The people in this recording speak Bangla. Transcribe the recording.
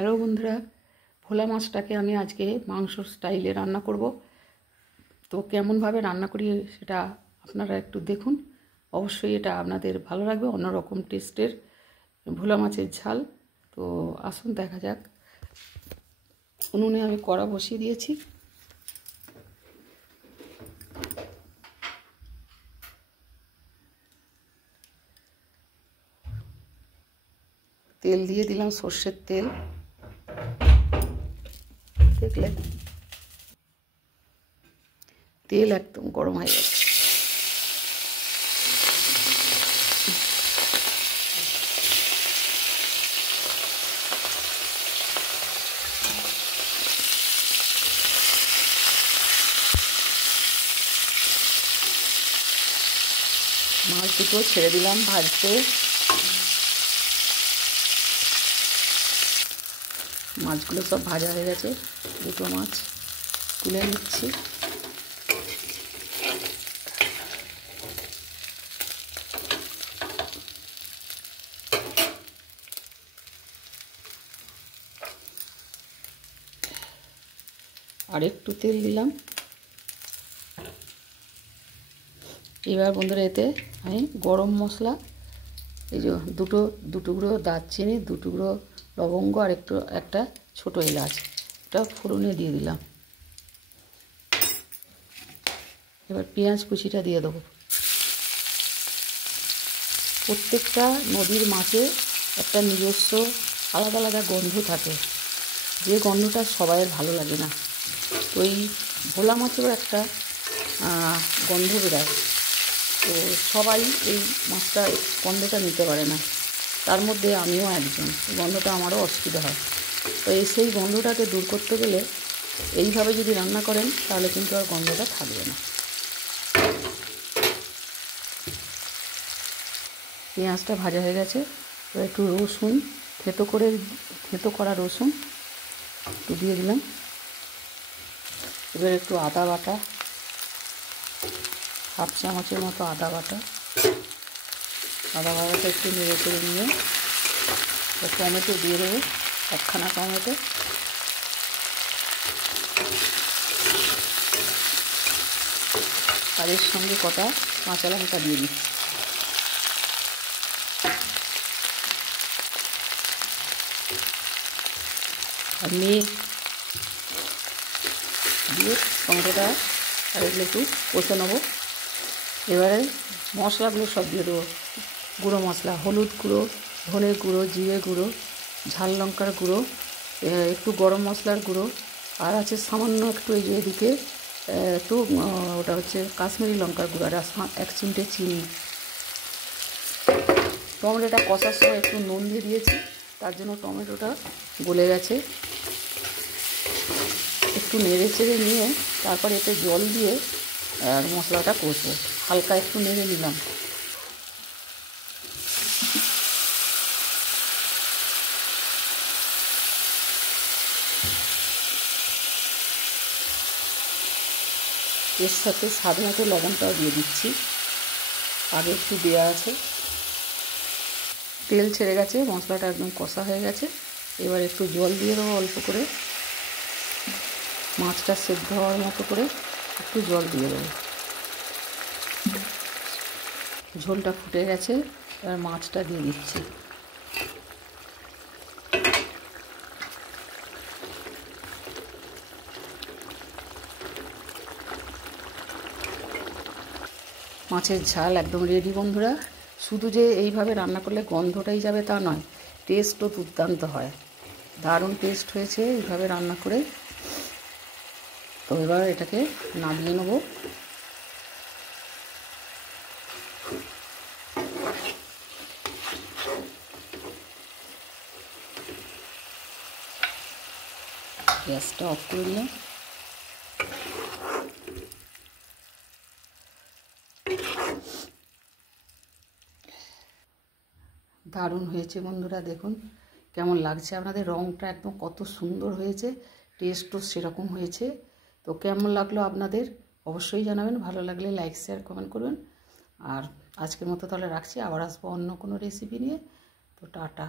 হ্যালো বন্ধুরা, ভোলা মাছটাকে আমি আজকে মাংস স্টাইলে রান্না করব। তো কেমনভাবে রান্না করি সেটা আপনারা একটু দেখুন। অবশ্যই এটা আপনাদের ভালো লাগবে। অন্যরকম টেস্টের ভোলা মাছের ঝাল। তো আসুন দেখা যাক। উনুনে আমি কড়া বসিয়ে দিয়েছি। তেল দিয়ে দিলাম, সর্ষের তেল। দেখলেন তেল একদম গরম হয়ে গেছে। মাছ দুটো ছেড়ে দিলাম ভাজতে। মাছগুলো সব ভাজা হয়ে গেছে। দুটো মাছ তুলে নিচ্ছি। আর একটু তেল দিলাম। এবার বন্ধুরা এতে আমি গরম মশলা, এই যে দু টুকরো দারচিনি, 2 টুকরো লবঙ্গ আর একটা ছোট এলাচ, এটা ফোড়নে দিয়ে দিলাম। এবার পেঁয়াজ কুচিটা দিয়ে দেবো। প্রত্যেকটা নদীর মাছে একটা নিজস্ব আলাদা আলাদা গন্ধ থাকে, যে গন্ধটা সবাইয়ের ভালো লাগে না। তো এই ভোলা মাছেরও একটা গন্ধ বেরোয়। তো সবাই এই মাছটা গন্ধটা নিতে পারে না, তার মধ্যে আমিও একজন। গন্ধটা আমারও অসুবিধা হয়। তো সেই গন্ধটাকে দূর করতে গেলে এইভাবে যদি রান্না করেন তাহলে কিন্তু আর গন্ধটা থাকবে না। পেঁয়াজটা ভাজা হয়ে গেছে। এবার একটু রসুন, থেতো করা রসুন একটু দিয়ে দিলাম। এবার একটু আদা বাটা, 1/2 চামচের মতো আদা বাটাটা একটু নেড়ে করে নিয়ে টমেটো দিয়ে দেবো, 1খানা টমেটো। আর এর সঙ্গে কটা কাঁচা লঙ্কা দিয়ে দিচ্ছি। আর নিয়ে দিয়ে টমেটোটা আর এগুলো একটু কষে নেবো। এবারে মশলাগুলো সব দিয়ে দেবো। গুঁড়ো মশলা, হলুদ গুঁড়ো, ধনে গুঁড়ো, জিরে গুঁড়ো, ঝাল লঙ্কার গুঁড়ো, একটু গরম মশলার গুঁড়ো, আর আছে সামান্য একটু এই যে এদিকে একটু ওটা হচ্ছে কাশ্মীরি লঙ্কার গুঁড়ো, আর 1 চিমটে চিনি। টমেটোটা কষার সময় একটু নুন দিয়ে দিয়েছি, তার জন্য টমেটোটা গলে গেছে। একটু নেড়ে চেড়ে নিয়ে তারপরে এতে জল দিয়ে আর মশলাটা কষবো। হালকা একটু নেড়ে নিলাম। এর সাথে স্বাদ মতো লবণটাও দিয়ে দিচ্ছি, আগে একটু দেওয়া আছে। তেল ছেড়ে গেছে, মশলাটা একদম কষা হয়ে গেছে। এবার একটু জল দিয়ে দেবো অল্প করে, মাছটা সেদ্ধ হওয়ার মতো করে একটু জল দিয়ে দেবো। ঝোলটা ফুটে গেছে, এবার মাছটা দিয়ে দিচ্ছি। মাছের ঝাল একদম রেডি বন্ধুরা। শুধু যে এইভাবে রান্না করলে গন্ধটাই যাবে তা নয়, টেস্টও দুর্দান্ত হয়। দারুণ টেস্ট হয়েছে এইভাবে রান্না করে। তো এবার এটাকে নামিয়ে নেব। গ্যাসটা অফ করে দিলাম। দারুণ হয়েছে বন্ধুরা, দেখুন কেমন লাগছে আপনাদের। রঙটা একদম কত সুন্দর হয়েছে, টেস্টও সেরকম হয়েছে। তো কেমন লাগলো আপনাদের অবশ্যই জানাবেন। ভালো লাগলে লাইক, শেয়ার, কমেন্ট করবেন। আর আজকের মতো তাহলে রাখছি, আবার আসবো অন্য কোনো রেসিপি নিয়ে। তো টাটা।